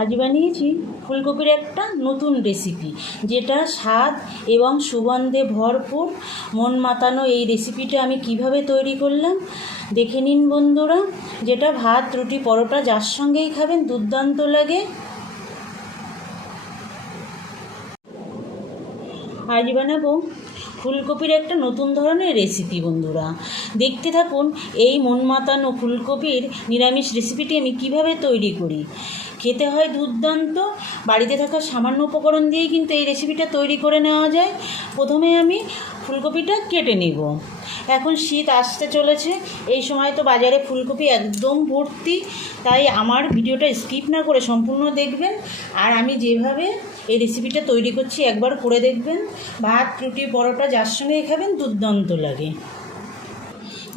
আজ বানিয়েছি ফুলকপির একটা নতুন রেসিপি, যেটা স্বাদ এবং সুগন্ধে ভরপুর। মন মাতানো এই রেসিপিটা আমি কিভাবে তৈরি করলাম দেখে নিন বন্ধুরা। যেটা ভাত, রুটি, পরোটা যার সঙ্গেই খাবেন দুর্দান্ত লাগে। আজ বানাবো ফুলকপির একটা নতুন ধরনের রেসিপি বন্ধুরা। দেখতে থাকুন এই মন মাতানো ফুলকপির নিরামিষ রেসিপিটি আমি কিভাবে তৈরি করি। খেতে হয় দুর্দান্ত। বাড়িতে থাকা সামান্য উপকরণ দিয়েই কিন্তু এই রেসিপিটা তৈরি করে নেওয়া যায়। প্রথমে আমি ফুলকপিটা কেটে নেব। এখন শীত আসতে চলেছে, এই সময় তো বাজারে ফুলকপি একদম ভর্তি। তাই আমার ভিডিওটা স্কিপ না করে সম্পূর্ণ দেখবেন। আর আমি যেভাবে এই রেসিপিটা তৈরি করছি একবার করে দেখবেন। ভাত, রুটি, পরোটা যার সঙ্গেই খাবেন দুর্দান্ত লাগে।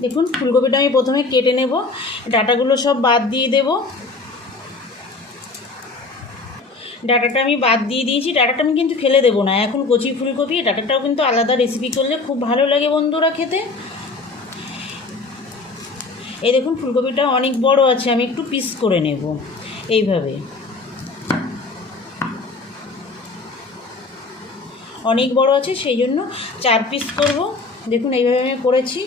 দেখুন ফুলকপিটা আমি প্রথমে কেটে নেব, ডাঁটাগুলো সব বাদ দিয়ে দেব। ডাঁটাটা আমি বাদ দিয়ে দিয়েছি। ডাঁটাটা আমি কিন্তু ফেলে দেবো না। এখন কচি ফুলকপি, ডাঁটাটাও কিন্তু আলাদা রেসিপি করলে খুব ভালো লাগে বন্ধুরা খেতে। এই দেখুন ফুলকপিটা অনেক বড় আছে, আমি একটু পিস করে নেব এইভাবে। অনেক বড় আছে সেই জন্য 4 পিস করব। দেখুন এইভাবে আমি করেছি।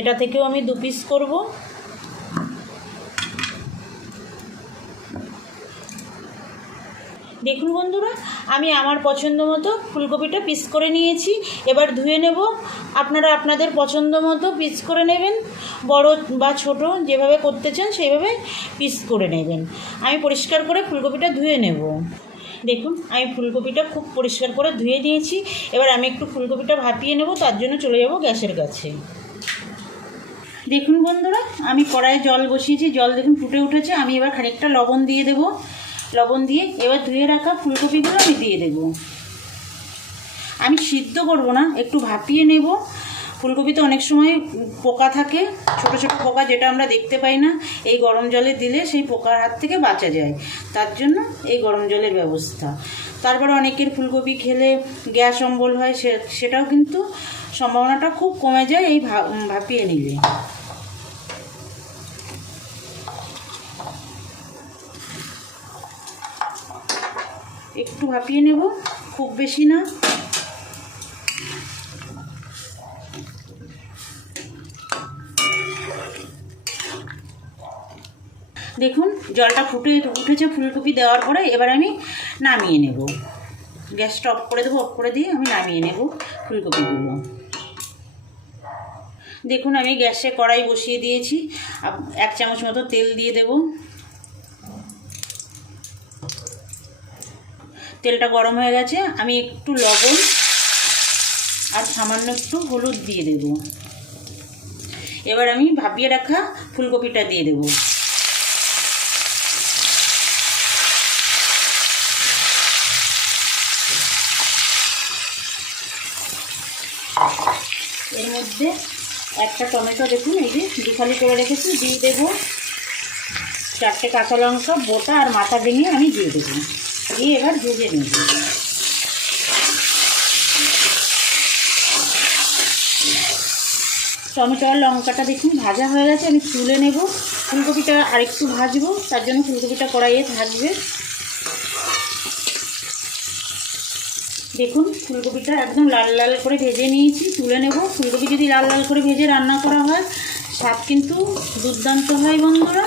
এটা থেকেও আমি 2 পিস করব। দেখুন বন্ধুরা, আমি আমার পছন্দ মতো ফুলকপিটা পিস করে নিয়েছি। এবার ধুয়ে নেব। আপনারা আপনাদের পছন্দ মতো পিস করে নেবেন, বড় বা ছোট যেভাবে করতে চান সেইভাবে পিস করে নেবেন। আমি পরিষ্কার করে ফুলকপিটা ধুয়ে নেব। দেখুন আমি ফুলকপিটা খুব পরিষ্কার করে ধুয়ে নিয়েছি। এবার আমি একটু ফুলকপিটা ভাপিয়ে নেব, তার জন্য চলে যাব গ্যাসের কাছে। দেখুন বন্ধুরা, আমি কড়াইয়ে জল বসিয়েছি। জল দেখুন ফুটে উঠেছে। আমি এবার খানিকটা লবণ দিয়ে দেব। লবণ দিয়ে এবার ধুয়ে রাখা ফুলকপিগুলো আমি দিয়ে দেব। আমি সিদ্ধ করব না, একটু ভাপিয়ে নেব। ফুলকপিতে অনেক সময় পোকা থাকে, ছোট ছোট পোকা, যেটা আমরা দেখতে পাই না। এই গরম জলে দিলে সেই পোকার হাত থেকে বাঁচা যায়, তার জন্য এই গরম জলের ব্যবস্থা। তারপরে অনেকের ফুলকপি খেলে গ্যাস অম্বল হয়, সেটাও কিন্তু সম্ভাবনাটা খুব কমে যায় এই ভাপিয়ে নিলে। একটু ভাপিয়ে নেব, খুব বেশি না। দেখুন জলটা ফুটে উঠেছে ফুলকপি দেওয়ার পরে। এবার আমি নামিয়ে নেব। গ্যাসটা অফ করে দেবো। অফ করে দিয়ে আমি নামিয়ে নেব ফুলকপিগুলো। দেখুন আমি গ্যাসে কড়াই বসিয়ে দিয়েছি। 1 চামচ মতো তেল দিয়ে দেব। তেলটা গরম হয়ে গেছে। আমি একটু লবণ আর সামান্য একটু হলুদ দিয়ে দেব। এবার আমি ভাপিয়ে রাখা ফুলকপিটা দিয়ে দেব। এর মধ্যে একটা টমেটো, দেখুন এই যে দুফালি করে রেখেছি, দিয়ে দেব। 4টে কাঁচা লঙ্কা বোটা আর মাথা ভেঙে আমি দিয়ে দেবো। দিয়ে এবার ভেজে নেব। টমেটো আর লঙ্কাটা দেখুন ভাজা হয়ে গেছে, আমি তুলে নেব। ফুলকপিটা আরেকটু ভাজবো, তার জন্য ফুলকপিটা কড়াইয়ে থাকবে। দেখুন ফুলকপিটা একদম লাল লাল করে ভেজে নিয়েছি, তুলে নেব। ফুলকপি যদি লাল লাল করে ভেজে রান্না করা হয়, স্বাদ কিন্তু দুর্দান্ত হয় বন্ধুরা।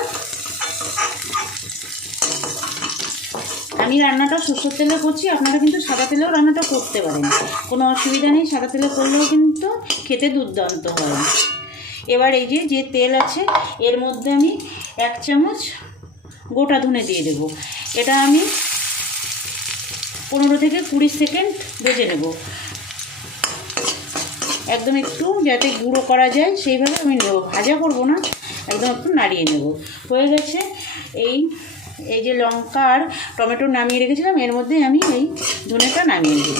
আমি রান্নাটা সরষের তেলে করছি, আপনারা কিন্তু সাদা তেলেও রান্নাটা করতে পারেন, কোনো অসুবিধা নেই। সাদা তেলে করলেও কিন্তু খেতে দুর্দান্ত হয়। এবার এই যে তেল আছে, এর মধ্যে আমি 1 চামচ গোটা ধনে দিয়ে দেব। এটা আমি 15 থেকে 20 সেকেন্ড ভেজে নেব। একদম একটু যাতে গুঁড়ো করা যায় সেইভাবে আমি নেব, ভাজা করব না, একদম একটু নাড়িয়ে নেব। হয়ে গেছে। এই যে লঙ্কা আর টমেটো নামিয়ে রেখেছিলাম, এর মধ্যে আমি এই ধনেটা নামিয়ে দেব।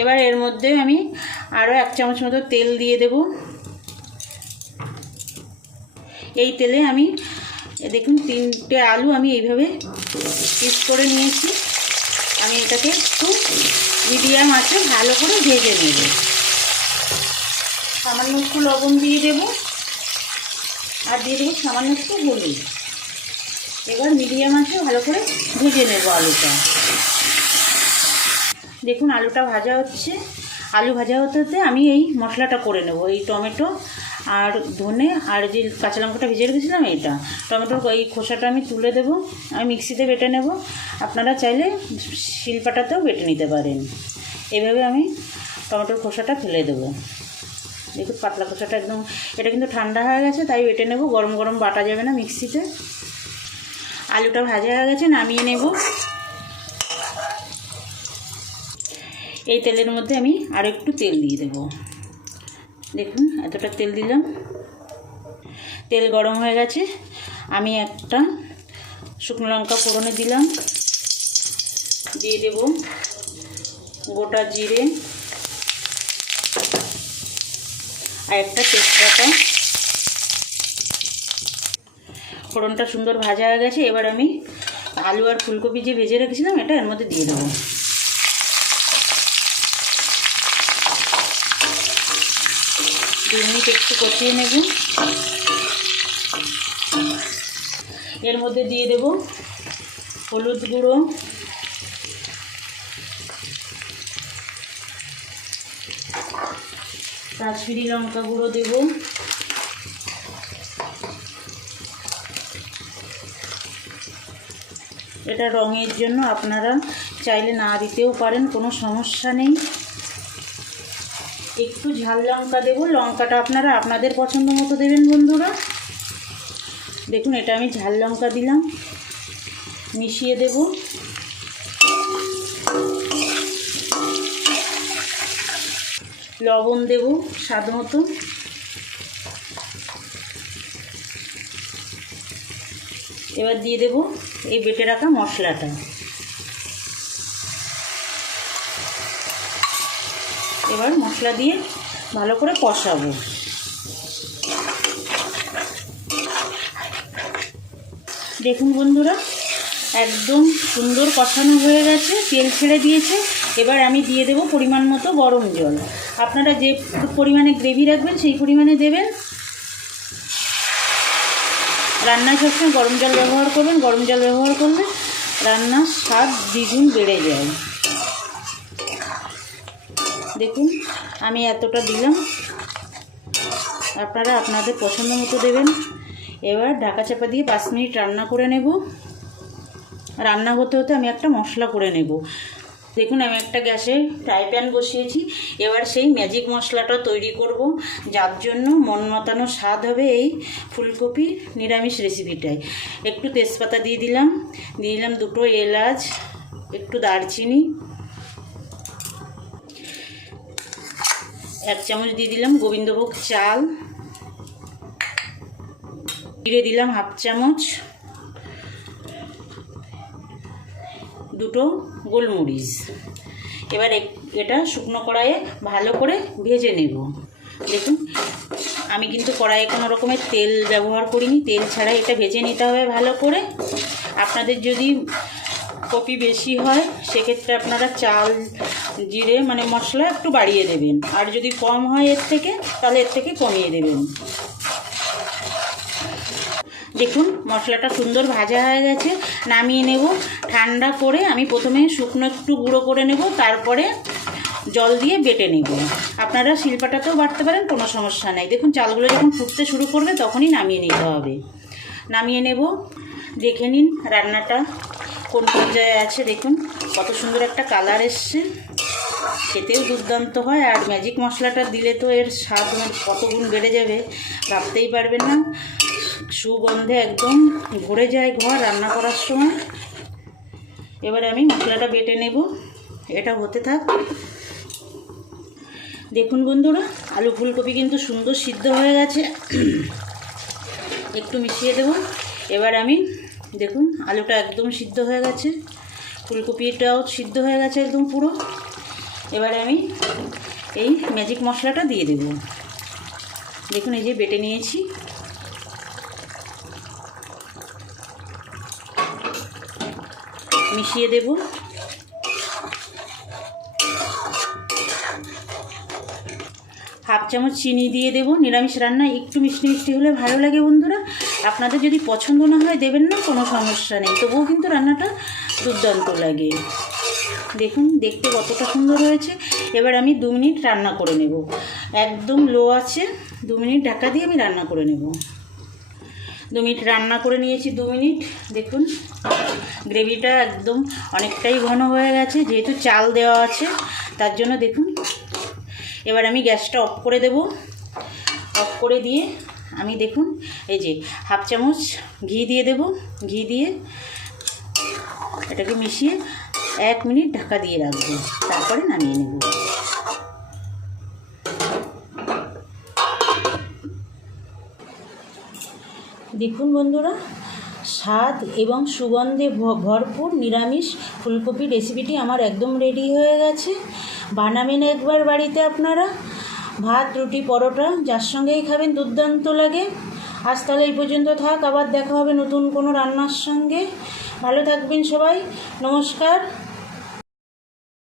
এবার এর মধ্যে আমি আরও 1 চামচ মতো তেল দিয়ে দেব। এই তেলে আমি দেখুন 3টে আলু আমি এইভাবে পিস করে নিয়েছি। আমি এটাকে একটু মিডিয়াম আঁচে ভালো করে ভেজে নেব। সামান্য একটু লবণ দিয়ে দেব, আর দিয়ে দেবো সামান্য একটু হলুদ। এবার মিডিয়াম আঁচে ভালো করে ভেজে নেব আলুটা। দেখুন আলুটা ভাজা হচ্ছে। আলু ভাজা হতে হতে আমি এই মশলাটা করে নেব। এই টমেটো আর ধনে আর যে কাঁচা লঙ্কাটা ভেজে রেখেছিলাম, এটা টমেটোর এই খোসাটা আমি তুলে দেব। আমি মিক্সিতে বেটে নেব, আপনারা চাইলে শিলপাটাতেও বেটে নিতে পারেন। এভাবে আমি টমেটোর খোসাটা ফেলে দেবো। দেখুন পাতলা খোসাটা একদম, এটা কিন্তু ঠান্ডা হয়ে গেছে তাই বেটে নেব, গরম গরম বাটা যাবে না মিক্সিতে। আলুটা ভাজা হয়ে গেছে, নামিয়ে নেব। এই তেলের মধ্যে আমি আর একটু তেল দিয়ে দেব। দেখুন এতটা তেল দিলাম। তেল গরম হয়ে গেছে, আমি একটা শুকনো লঙ্কা ফোড়নে দিলাম, দিয়ে দেব গোটা জিরে আর একটা তেজপাতা। ফোড়নটা সুন্দর ভাজা হয়ে গেছে। এবার আমি আলু আর ফুলকপি যে ভেজে রেখেছিলাম এটা এর মধ্যে দিয়ে দেবো। 2 মিনিট একটু কষিয়ে নেব। এর মধ্যে দিয়ে দেব হলুদ গুঁড়ো, কাশ্মীরি লঙ্কা গুঁড়ো দেব, এটা রঙের জন্য, আপনারা চাইলে না দিতেও পারেন, কোনো সমস্যা নেই। একটু ঝাল লঙ্কা দেব, লঙ্কাটা আপনারা আপনাদের পছন্দ মতো দেবেন বন্ধুরা। দেখুন এটা আমি ঝাল লঙ্কা দিলাম, মিশিয়ে দেব। লবণ দেব স্বাদ মতো। এবার দিয়ে দেব এই বেটে রাখা মশলাটা। এবার মশলা দিয়ে ভালো করে কষাবো। দেখুন বন্ধুরা একদম সুন্দর কষানো হয়ে গেছে, তেল ছেড়ে দিয়েছে। এবার আমি দিয়ে দেব পরিমাণ মতো গরম জল। আপনারা যে পরিমাণে গ্রেভি রাখবেন সেই পরিমাণে দেবেন। রান্নায় সবসময় গরম জল ব্যবহার করবেন, গরম জল ব্যবহার করলে রান্নার স্বাদ দ্বিগুণ বেড়ে যায়। দেখুন আমি এতটা দিলাম, আপনারা আপনাদের পছন্দ মতো দেবেন। এবার ঢাকা চাপা দিয়ে 5 মিনিট রান্না করে নেব। রান্না হতে হতে আমি একটা মশলা করে নেব। দেখুন আমি একটা গ্যাসে ফ্রাই প্যান বসিয়েছি। এবার সেই ম্যাজিক মশলাটা তৈরি করব, যার জন্য মন মাতানো স্বাদ হবে এই ফুলকপি নিরামিষ রেসিপিটায়। একটু তেজপাতা দিয়ে দিলাম, 2টো এলাচ, একটু দারচিনি, 1 চামচ দিয়ে দিলাম গোবিন্দভোগ চাল, জিরে দিলাম 1/2 চামচ, 2টো গোলমরিচ। এবার এটা শুকনো কড়াইয়ে ভালো করে ভেজে নেব। দেখুন আমি কিন্তু কড়াইয়ে কোনো রকমের তেল ব্যবহার করিনি, তেল ছাড়া এটা ভেজে নিতে হবে ভালো করে। আপনাদের যদি কপি বেশি হয় সেক্ষেত্রে আপনারা চাল জিরে মানে মশলা একটু বাড়িয়ে দেবেন, আর যদি কম হয় এর থেকে তাহলে এর থেকে কমিয়ে দেবেন। দেখুন মশলাটা সুন্দর ভাজা হয়ে গেছে, নামিয়ে নেব। ঠান্ডা করে আমি প্রথমে শুকনো একটু গুঁড়ো করে নেব, তারপরে জল দিয়ে বেটে নেব। আপনারা শিলপাটাতেও বাটতে পারেন, কোনো সমস্যা নেই। দেখুন চালগুলো যখন ফুটতে শুরু করবে তখনই নামিয়ে নিতে হবে। নামিয়ে নেব। দেখে নিন রান্নাটা কোন পর্যায়ে আছে। দেখুন কত সুন্দর একটা কালার এসছে, খেতেও দুর্দান্ত হয়। আর ম্যাজিক মশলাটা দিলে তো এর স্বাদ কত গুণ বেড়ে যাবে ভাবতেই পারবেন না। সুগন্ধে একদম ভরে যায় ঘর রান্না করার সময়। এবার আমি মশলাটা বেটে নেব, এটা হতে থাক। দেখুন বন্ধুরা আলু ফুলকপি কিন্তু সুন্দর সিদ্ধ হয়ে গেছে, একটু মিশিয়ে দেব। এবার আমি দেখুন আলুটা একদম সিদ্ধ হয়ে গেছে, ফুলকপিটাও সিদ্ধ হয়ে গেছে একদম পুরো। এবারে আমি এই ম্যাজিক মশলাটা দিয়ে দেব। দেখুন এই যে বেটে নিয়েছি, মিশিয়ে দেব। হাফ চামচ চিনি দিয়ে দেবো। নিরামিষ রান্না একটু মিষ্টি মিষ্টি হলে ভালো লাগে বন্ধুরা। আপনাদের যদি পছন্দ না হয় দেবেন না, কোনো সমস্যা নেই, তবুও কিন্তু রান্নাটা দুর্দান্ত লাগে। দেখুন দেখতে কতটা সুন্দর হয়েছে। এবার আমি 2 মিনিট রান্না করে নেব, একদম লো আছে। 2 মিনিট ঢাকা দিয়ে আমি রান্না করে নেব। 2 মিনিট রান্না করে নিয়েছি। 2 মিনিট দেখুন গ্রেভিটা একদম অনেকটাই ঘন হয়ে গেছে, যেহেতু চাল দেওয়া আছে তার জন্য। দেখুন এবার আমি গ্যাসটা অফ করে দেব। অফ করে দিয়ে আমি দেখুন এই যে হাফ চামচ ঘি দিয়ে দেব। ঘি দিয়ে এটাকে মিশিয়ে 1 মিনিট ঢাকা দিয়ে রাখবো, তারপরে নামিয়ে নেব। দেখুন বন্ধুরা, স্বাদ এবং সুগন্ধে ভরপুর নিরামিষ ফুলকপি রেসিপিটি আমার একদম রেডি হয়ে গেছে। বানাবেন একবার বাড়িতে আপনারা, ভাত রুটি পরোটা যার সঙ্গেই খাবেন দুর্দান্ত লাগে। আজ তাহলে এই পর্যন্ত থাক, আবার দেখা হবে নতুন কোনো রান্নার সঙ্গে। ভালো থাকবেন সবাই, নমস্কার।